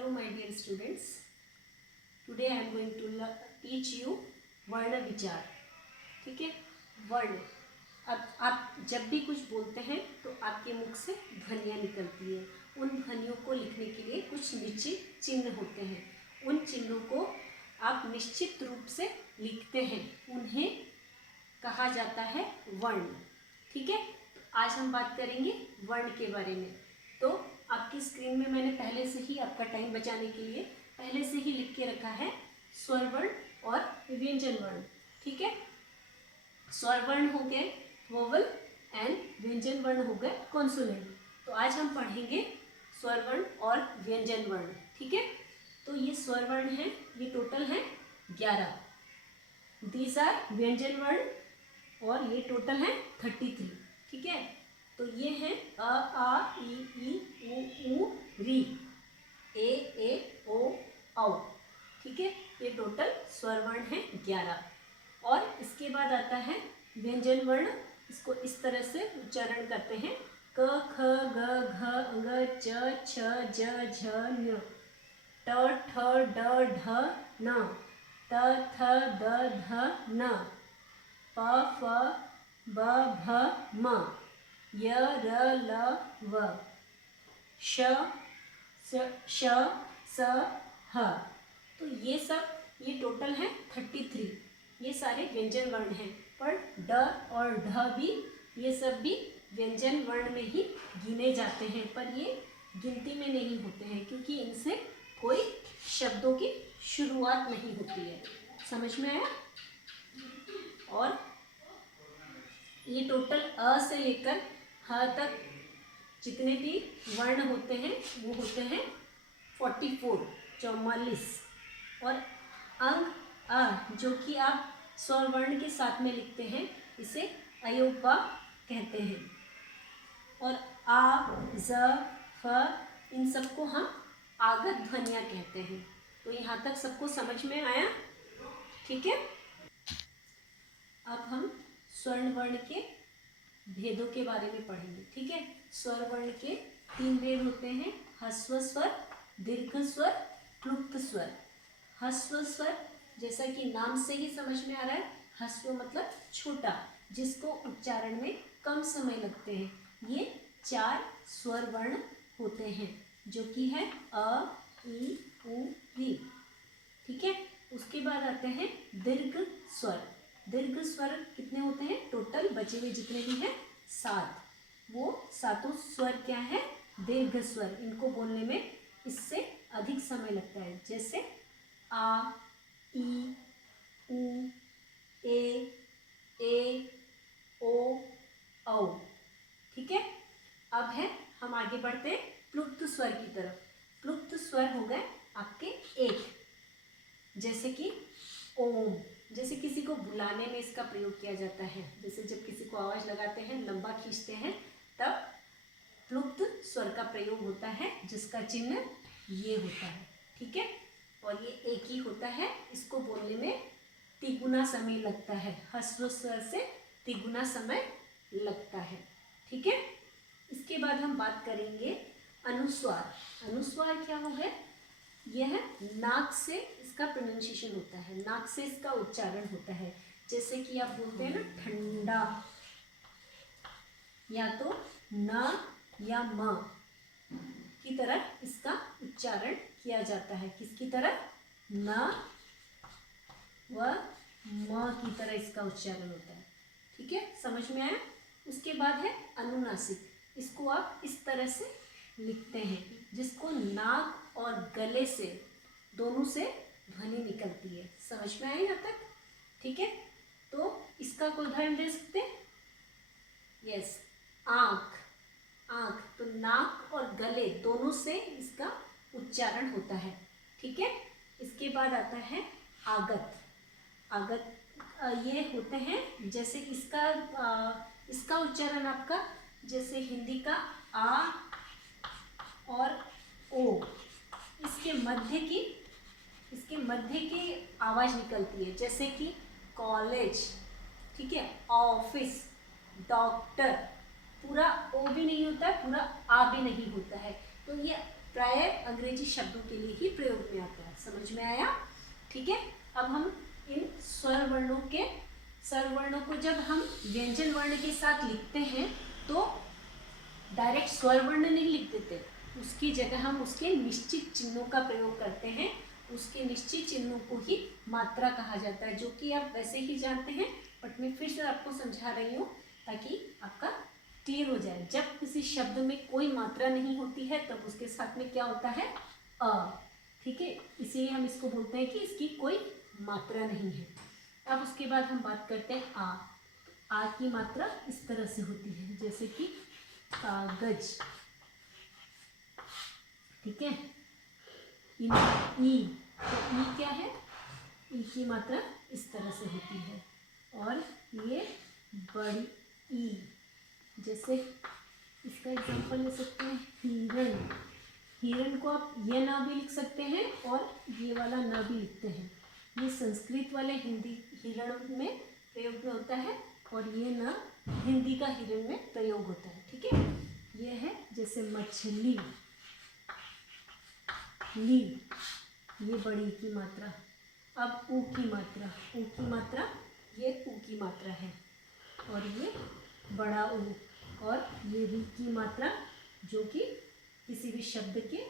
Hello my dear students. Today I am going to teach you वर्ण विचार. ठीक है. वर्ण. अब आप जब भी कुछ बोलते हैं तो आपके मुख से ध्वनियाँ निकलती है. उन ध्वनियों को लिखने के लिए कुछ निश्चित चिन्ह होते हैं. उन चिन्हों को आप निश्चित रूप से लिखते हैं. उन्हें कहा जाता है वर्ण. ठीक है. तो आज हम बात करेंगे वर्ण के बारे में. तो आपकी स्क्रीन में मैंने पहले से ही आपका टाइम बचाने के लिए पहले से ही लिख के रखा है स्वर वर्ण और व्यंजन वर्ण. ठीक है. स्वर वर्ण हो गए वोवल एंड व्यंजन वर्ण हो गए कॉन्सोनेंट. तो आज हम पढ़ेंगे स्वर वर्ण और व्यंजन वर्ण. ठीक है. तो ये स्वर वर्ण है, ये टोटल है 11. दीज आर व्यंजन वर्ण और ये टोटल है 33. ठीक है. तो ये हैं अ आ ई उ री, ए ओ औ. ठीक है. ये टोटल स्वर वर्ण है 11. और इसके बाद आता है व्यंजन वर्ण. इसको इस तरह से उच्चारण करते हैं क ख ग घ ङ च छ ज झ ञ, ट ठ ड ढ न, त थ द ध न, प फ ब भ म, य र ल व, श श स ह. तो ये सब ये टोटल है 33. ये सारे व्यंजन वर्ण हैं. पर ड और ढ भी ये सब भी व्यंजन वर्ण में ही गिने जाते हैं. पर ये गिनती में नहीं होते हैं क्योंकि इनसे कोई शब्दों की शुरुआत नहीं होती है. समझ में आया. और ये टोटल अ से लेकर ह तक जितने भी वर्ण होते हैं वो होते हैं 44. और अंग अ जो कि आप स्वर वर्ण के साथ में लिखते हैं इसे अयोपा कहते हैं. और आ ज फ इन सबको हम आगत ध्वनियाँ कहते हैं. तो यहाँ तक सबको समझ में आया. ठीक है. अब हम स्वर्ण वर्ण के भेदों के बारे में पढ़ेंगे. ठीक है. स्वर वर्ण के 3 भेद होते हैं. ह्रस्व स्वर, दीर्घ स्वर, क्लुप्त स्वर. ह्रस्व स्वर जैसा कि नाम से ही समझ में आ रहा है, ह्रस्व मतलब छोटा, जिसको उच्चारण में कम समय लगते हैं. ये 4 स्वर वर्ण होते हैं जो कि है अ ई उ री. ठीक है. उसके बाद आते हैं दीर्घ स्वर. दीर्घ स्वर कितने होते हैं? टोटल बचे हुए जितने भी हैं 7. वो 7 स्वर क्या है? दीर्घ स्वर. इनको बोलने में इससे अधिक समय लगता है. जैसे आ ई उ ए ओ औ. ठीक है. अब है हम आगे बढ़ते हैं प्लुप्त स्वर की तरफ. प्लुप्त स्वर हो गए आपके 1. जैसे कि ओम. जैसे किसी को बुलाने में इसका प्रयोग किया जाता है. जैसे जब किसी को आवाज लगाते हैं, लंबा खींचते हैं, तब प्लुप्त स्वर का प्रयोग होता है जिसका चिन्ह ये होता है. ठीक है. और ये एक ही होता है. इसको बोलने में तिगुना समय लगता है. ह्रस्व स्वर से तिगुना समय लगता है. ठीक है. इसके बाद हम बात करेंगे अनुस्वार. अनुस्वार क्या हो गया? यह नाक से इसका प्रोनाउंसिएशन होता है, नाक से इसका उच्चारण होता है. जैसे कि आप बोलते हैं ना ठंडा, या तो न या म की तरह इसका उच्चारण किया जाता है. किसकी तरह? न व म की तरह इसका उच्चारण होता है. ठीक है. समझ में आया. उसके बाद है अनुनासिक. इसको आप इस तरह से लिखते हैं जिसको नाक और गले से दोनों से ध्वनि निकलती है. समझ में आया यहाँ तक. ठीक है. तो इसका कोई उदाहरण दे सकते हैं? यस. आँख. आँख. तो नाक और गले दोनों से इसका उच्चारण होता है. ठीक है. इसके बाद आता है आगत. आगत ये होते हैं जैसे इसका उच्चारण आपका जैसे हिंदी का आ और ओ, इसके मध्य की आवाज निकलती है. जैसे कि कॉलेज. ठीक है. Office, doctor. पूरा ओ भी नहीं होता है, पूरा आ भी नहीं होता है. तो ये प्राय अंग्रेजी शब्दों के लिए ही प्रयोग में आता है। समझ में आया? ठीक है। अब हम इन स्वर वर्णों को जब हम व्यंजन वर्ण के साथ लिखते हैं तो डायरेक्ट स्वर वर्ण नहीं लिख देते, उसकी जगह हम उसके निश्चित चिन्हों का प्रयोग करते हैं। उसके निश्चित चिन्हों को ही मात्रा कहा जाता है, जो कि आप वैसे ही जानते हैं, बट मैं फिर से आपको समझा रही हूँ ताकि आपका क्लियर हो जाए। जब किसी शब्द में कोई मात्रा नहीं होती है तब उसके साथ में क्या होता है? अ। ठीक है, इसीलिए हम इसको बोलते हैं कि इसकी कोई मात्रा नहीं है। अब उसके बाद हम बात करते हैं आ। आ की मात्रा इस तरह से होती है, जैसे कि कागज। ठीक है। ई, तो ई क्या है? ई की मात्रा इस तरह से होती है। और ये बड़ी ई, जैसे इसका एग्जांपल ले सकते हैं हिरण। हिरण को आप ये ना भी लिख सकते हैं और ये वाला ना भी लिखते हैं। ये संस्कृत वाले हिंदी हिरण में प्रयोग में होता है और ये ना हिंदी का हिरण में प्रयोग होता है। ठीक है। ये है जैसे मछली, ली, ये बड़ी की मात्रा। अब ऊ की मात्रा, ऊ की मात्रा, ये ऊ की मात्रा है और ये बड़ा ऊ। और ये री की मात्रा जो कि किसी भी शब्द के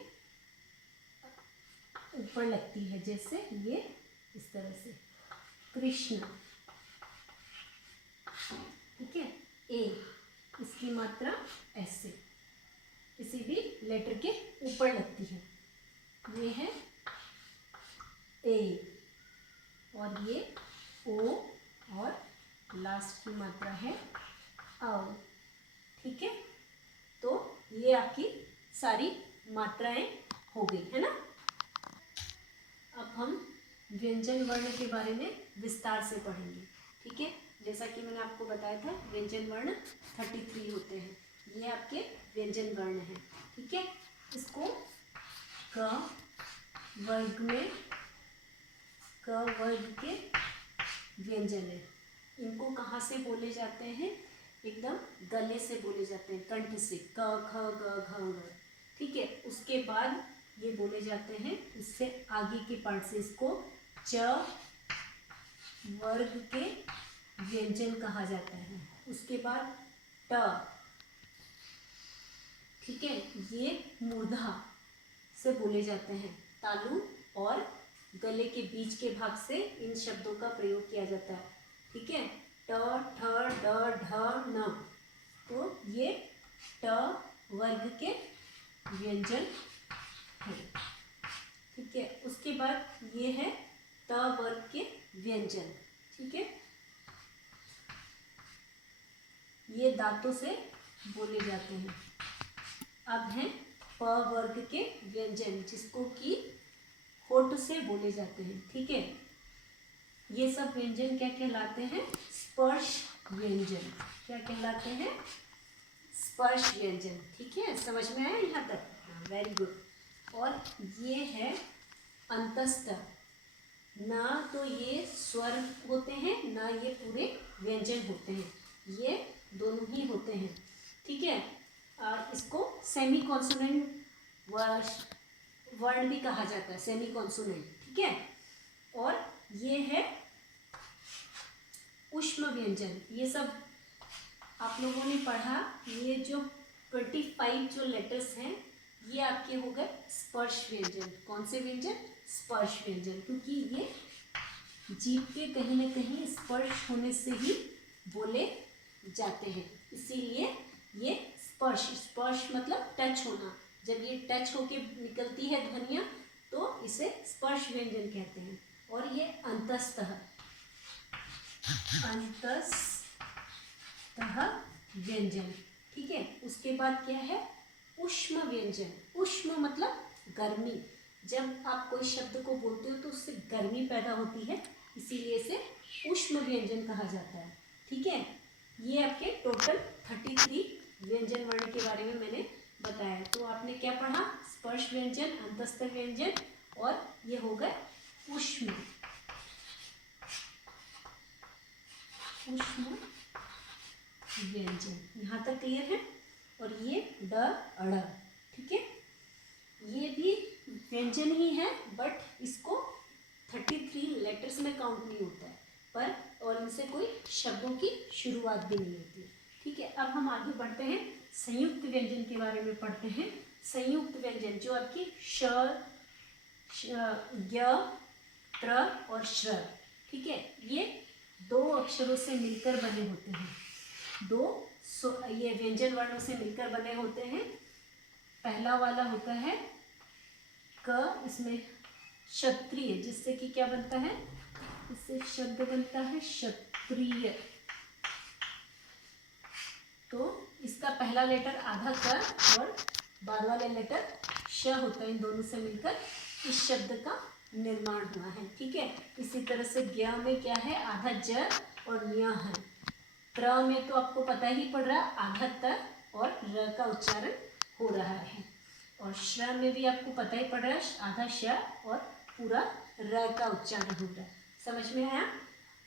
ऊपर लगती है, जैसे ये इस तरह से कृष्ण। ठीक है। ए, इसकी मात्रा ऐसे किसी भी लेटर के ऊपर लगती है, ये है ए। और ये ओ और लास्ट की मात्रा है औ। ठीक है। तो ये आपकी सारी मात्राएं हो गई है ना। अब हम व्यंजन वर्ण के बारे में विस्तार से पढ़ेंगे। ठीक है। जैसा कि मैंने आपको बताया था, व्यंजन वर्ण 33 होते हैं। ये आपके व्यंजन वर्ण हैं। ठीक है। इसको क वर्ग में क वर्ग के व्यंजन है। इनको कहाँ से बोले जाते हैं? एकदम गले से बोले जाते हैं, कंठ से, क ख ग घ ङ। ठीक है। उसके बाद ये बोले जाते हैं, इससे आगे के पार्ट से इसको च वर्ग के व्यंजन कहा जाता है। उसके बाद ट। ठीक है। ये मूर्धा से बोले जाते हैं। तालु और गले के बीच के भाग से इन शब्दों का प्रयोग किया जाता है। ठीक है। ट, ठ, ड, ढ, न। तो ये ट वर्ग के व्यंजन है। ठीक है। उसके बाद ये है त वर्ग के व्यंजन। ठीक है। ये दांतों से बोले जाते हैं। अब है प वर्ग के व्यंजन, जिसको कि होठ से बोले जाते हैं। ठीक है। ये सब व्यंजन क्या कहलाते हैं? स्पर्श व्यंजन। क्या कहलाते हैं? स्पर्श व्यंजन। ठीक है। समझ में आया यहाँ तक? Very good. और ये है अंतस्थ। ना तो ये स्वर होते हैं, ना ये पूरे व्यंजन होते हैं, ये दोनों ही होते हैं। ठीक है। इसको सेमी कॉन्सोनेंट वर्ण भी कहा जाता है, सेमी कॉन्सोनेंट। ठीक है। और ये है ऊष्म व्यंजन। ये सब आप लोगों ने पढ़ा। ये जो 25 जो लेटर्स हैं, ये आपके हो गए स्पर्श व्यंजन। कौन से व्यंजन? स्पर्श व्यंजन। क्योंकि ये जीभ के कहीं ना कहीं स्पर्श होने से ही बोले जाते हैं, इसीलिए ये स्पर्श मतलब टच होना। जब ये टच होके निकलती है ध्वनियाँ तो इसे स्पर्श व्यंजन कहते हैं। और ये अंतस्तः व्यंजन। ठीक है। उसके बाद क्या है? ऊष्म व्यंजन। ऊष्म मतलब गर्मी। जब आप कोई शब्द को बोलते हो तो उससे गर्मी पैदा होती है, इसीलिए इसे ऊष्म व्यंजन कहा जाता है। ठीक है। ये आपके टोटल 33 व्यंजन वर्ण के बारे में मैंने बताया। तो आपने क्या पढ़ा? स्पर्श व्यंजन, अंतस्थ व्यंजन, और ये हो गए ऊष्म व्यंजन। यहाँ तक क्लियर है? और ये ड अड़। ठीक है। ये भी व्यंजन ही है, बट इसको 33 लेटर्स में काउंट नहीं होता है, पर और इनसे कोई शब्दों की शुरुआत भी नहीं होती। ठीक है, अब हम आगे बढ़ते हैं, संयुक्त व्यंजन के बारे में पढ़ते हैं। संयुक्त व्यंजन जो आपकी श, य, त्र और श्र, ठीक है, ये 2 अक्षरों से मिलकर बने होते हैं। ये व्यंजन वर्णों से मिलकर बने होते हैं। पहला वाला होता है क, इसमें क्षत्रिय, जिससे कि क्या बनता है, इससे शब्द बनता है क्षत्रिय। तो इसका पहला लेटर आधा क और बाद वाले लेटर श होता है, इन दोनों से मिलकर इस शब्द का निर्माण हुआ है। ठीक है, इसी तरह से ज्ञ में क्या है, आधा ज और न्य है। त्र में तो आपको पता ही पड़ रहा है, आधा त और र का उच्चारण हो रहा है। और श्र में भी आपको पता ही पड़ रहा है, आधा श और पूरा र का उच्चारण हो रहा है। समझ में आया?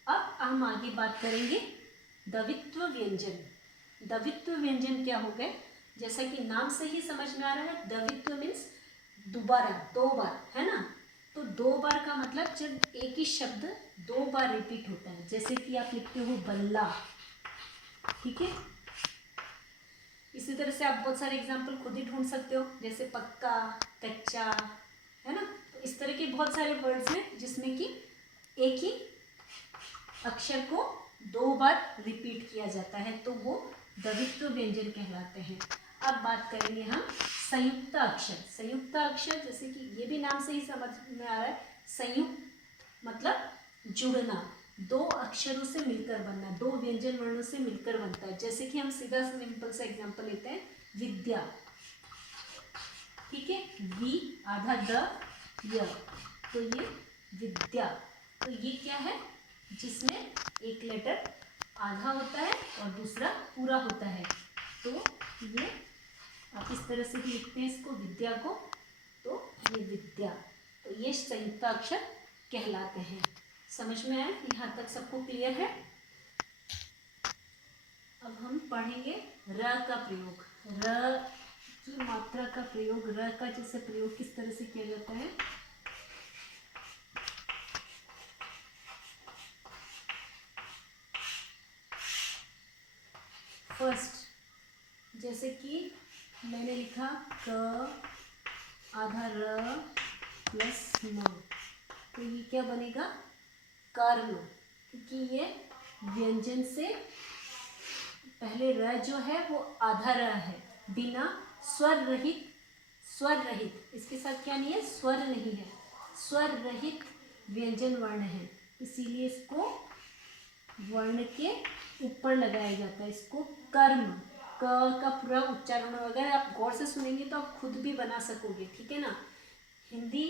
अब हम आगे बात करेंगे द्वित्व व्यंजन। द्वित्व व्यंजन क्या हो गए, जैसा कि नाम से ही समझ में आ रहा है, द्वित्व मीन्स दोबारा, 2 बार, है ना। तो 2 बार का मतलब जब एक ही शब्द 2 बार रिपीट होता है, जैसे कि आप लिखते हो बल्ला। ठीक है, इसी तरह से आप बहुत सारे एग्जाम्पल खुद ही ढूंढ सकते हो, जैसे पक्का, कच्चा, है ना। तो इस तरह के बहुत सारे वर्ड्स हैं जिसमें कि एक ही अक्षर को 2 बार रिपीट किया जाता है, तो वो द्वित्व व्यंजन कहलाते हैं। अब बात करेंगे हम संयुक्त अक्षर। संयुक्त अक्षर जैसे कि ये भी नाम से ही समझ में आ रहा है, संयुक्त मतलब जुड़ना, 2 अक्षरों से मिलकर बनना, 2 व्यंजन वर्णों से मिलकर बनता है। जैसे कि हम सीधा सिंपल सा एग्जांपल लेते हैं, विद्या। ठीक है, वी आधा द य, तो ये विद्या। तो ये क्या है, जिसमें एक लेटर आधा होता है और दूसरा पूरा होता है। तो ये आप इस तरह से भी लिखते हैं इसको, विद्या को, तो ये विद्या। तो ये संयुक्त अक्षर कहलाते हैं। समझ में आया? यहाँ तक सबको क्लियर है? अब हम पढ़ेंगे र का प्रयोग। र की मात्रा का प्रयोग, र का जैसे प्रयोग किस तरह से किया जाता है। फर्स्ट, जैसे कि मैंने लिखा क आधा र प्लस म, तो ये क्या बनेगा, कर्म, क्योंकि ये व्यंजन से पहले र जो है वो आधा र है, बिना स्वर रहित, स्वर रहित, इसके साथ क्या नहीं है, स्वर नहीं है, स्वर रहित व्यंजन वर्ण है, इसीलिए इसको वर्ण के ऊपर लगाया जाता है। इसको कर्म, क का पूरा उच्चारण, अगर आप गौर से सुनेंगे तो आप खुद भी बना सकोगे। ठीक है ना। हिंदी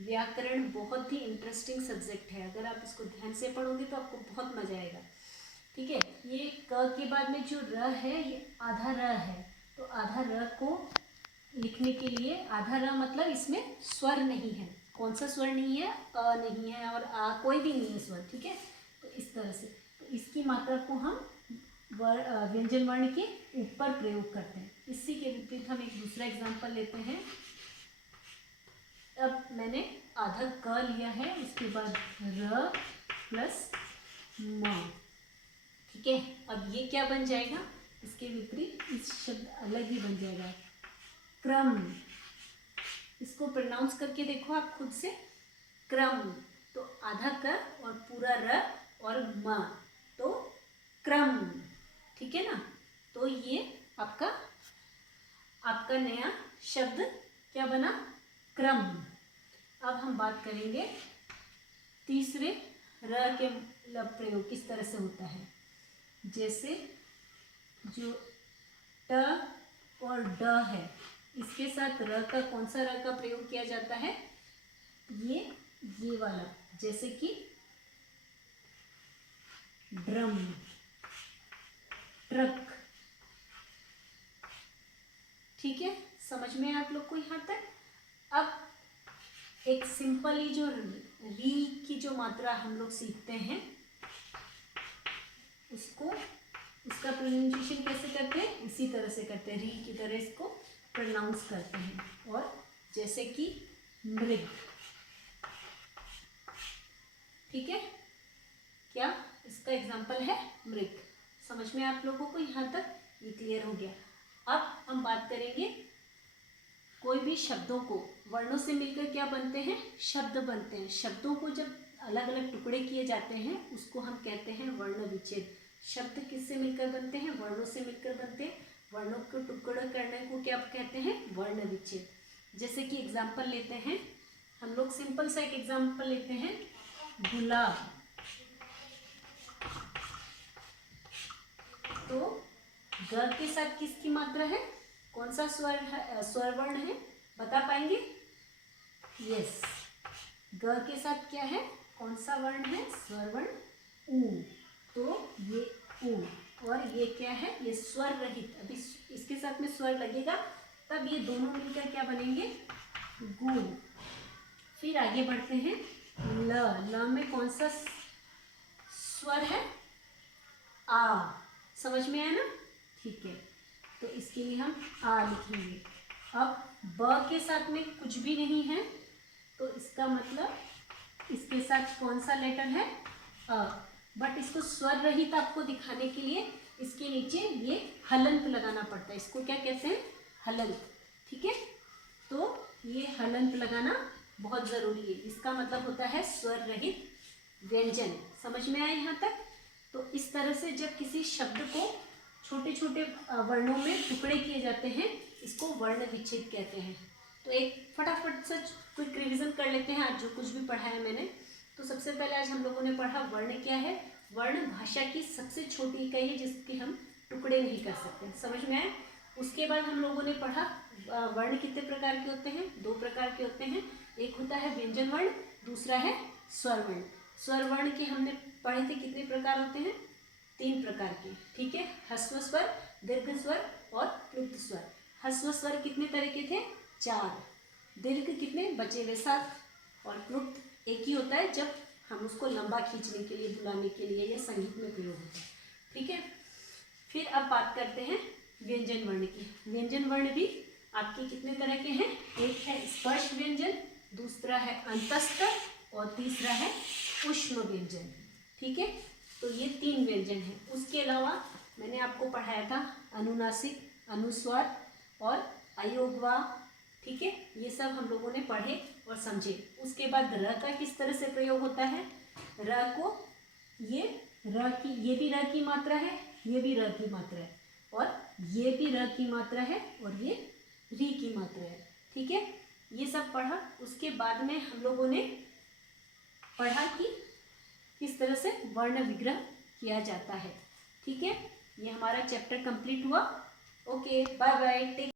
व्याकरण बहुत ही इंटरेस्टिंग सब्जेक्ट है, अगर आप इसको ध्यान से पढ़ोगे तो आपको बहुत मजा आएगा। ठीक है, ये क के बाद में जो र है ये आधा र है, तो आधा र को लिखने के लिए, आधा र मतलब इसमें स्वर नहीं है, कौन सा स्वर नहीं है, अ नहीं है और आ, कोई भी नहीं है स्वर। ठीक है, तो इस तरह से, तो इसकी मात्रा को हम व्यंजन वर्ण के ऊपर प्रयोग करते हैं। इसी के विपरीत हम एक दूसरा एग्जाम्पल लेते हैं। अब मैंने आधा क लिया है, इसके बाद र प्लस म। ठीक है, अब ये क्या बन जाएगा, इसके विपरीत इस शब्द अलग ही बन जाएगा, क्रम। इसको प्रोनाउंस करके देखो आप खुद से, क्रम, तो आधा क और पूरा र और म, तो क्रम। ठीक है ना। तो ये आपका नया शब्द क्या बना, क्रम। अब हम बात करेंगे तीसरे र के प्रयोग किस तरह से होता है। जैसे जो ट और ड है, इसके साथ र का, कौन सा र का प्रयोग किया जाता है, ये वाला, जैसे कि ड्रम, ट्रक। ठीक है, समझ में आप लोग को यहाँ तक? अब एक सिंपली जो री की जो मात्रा हम लोग सीखते हैं, उसका प्रोनाउंसिएशन कैसे करते हैं, इसी तरह से करते हैं, री की तरह इसको प्रोनाउंस करते हैं और जैसे कि मृग, ठीक है, क्या इसका एग्जाम्पल है मृग। समझ में आप लोगों को यहाँ तक ये क्लियर हो गया। अब हम बात करेंगे कोई भी शब्दों को वर्णों से मिलकर क्या बनते हैं, शब्द बनते हैं। शब्दों को जब अलग अलग टुकड़े किए जाते हैं उसको हम कहते हैं वर्ण विच्छेद। शब्द किससे मिलकर बनते हैं, वर्णों से मिलकर बनते हैं। वर्णों को टुकड़ा करने को क्या कहते हैं, वर्ण विच्छेद। जैसे कि एग्जाम्पल लेते हैं हम लोग, सिंपल सा एक एग्जाम्पल लेते हैं, गुलाब। तो ग के साथ किसकी मात्रा है, कौन सा स्वर है, स्वर वर्ण है, बता पाएंगे? यस, ग के साथ क्या है, कौन सा वर्ण है, स्वर वर्ण ऊ। तो ये ऊ, और ये क्या है, ये स्वर रहित। अभी इसके साथ में स्वर लगेगा तब ये दोनों मिलकर क्या बनेंगे, गु। फिर आगे बढ़ते हैं, ल में कौन सा स्वर है, आ। समझ में आया ना, ठीक है, तो इसके लिए हम आ लिखेंगे। अब ब के साथ में कुछ भी नहीं है तो इसका मतलब इसके साथ कौन सा लेटर है, अ। बट इसको स्वर रहित आपको दिखाने के लिए इसके नीचे ये हलंत लगाना पड़ता है। इसको क्या कहते हैं, हलंत, ठीक है। तो ये हलंत लगाना बहुत ज़रूरी है। इसका मतलब होता है स्वर रहित व्यंजन। समझ में आया यहाँ तक? तो इस तरह से जब किसी शब्द को छोटे छोटे वर्णों में टुकड़े किए जाते हैं इसको वर्ण विच्छेद कहते हैं। तो एक फटाफट से क्विक रिवीजन कर लेते हैं आज जो कुछ भी पढ़ा है मैंने। तो सबसे पहले आज हम लोगों ने पढ़ा वर्ण क्या है। वर्ण भाषा की सबसे छोटी इकाई है जिसके हम टुकड़े नहीं कर सकते। समझ में आए? उसके बाद हम लोगों ने पढ़ा वर्ण कितने प्रकार के होते हैं, 2 प्रकार के होते हैं। एक होता है व्यंजन वर्ण, दूसरा है स्वर वर्ण। स्वर वर्ण के हमने पढ़े थे कितने प्रकार होते हैं, 3 प्रकार के, ठीक है। ह्रस्व स्वर, दीर्घ स्वर और क्लुप्त स्वर। ह्रस्व स्वर कितने तरह के थे, 4। दीर्घ कितने, बचे हुए 7। और क्लुप्त एक ही होता है जब हम उसको लंबा खींचने के लिए, बुलाने के लिए या संगीत में प्रयोग होता है, ठीक है। फिर अब बात करते हैं व्यंजन वर्ण की। व्यंजन वर्ण भी आपके कितने तरह के हैं, एक है स्पर्श व्यंजन, दूसरा है अंतस्थ और तीसरा है ऊष्म व्यंजन, ठीक है। तो ये 3 व्यंजन हैं। उसके अलावा मैंने आपको पढ़ाया था अनुनासिक, अनुस्वार और अयोगवा, ठीक है। ये सब हम लोगों ने पढ़े और समझे। उसके बाद र का किस तरह से प्रयोग होता है, र को ये र की, ये भी र की मात्रा है, ये भी र की मात्रा है, और ये भी र की मात्रा है, और ये री की मात्रा है, ठीक है। ये सब पढ़ा। उसके बाद में हम लोगों ने पढ़ा कि किस तरह से वर्ण विग्रह किया जाता है, ठीक है। ये हमारा चैप्टर कंप्लीट हुआ। Okay, bye bye, take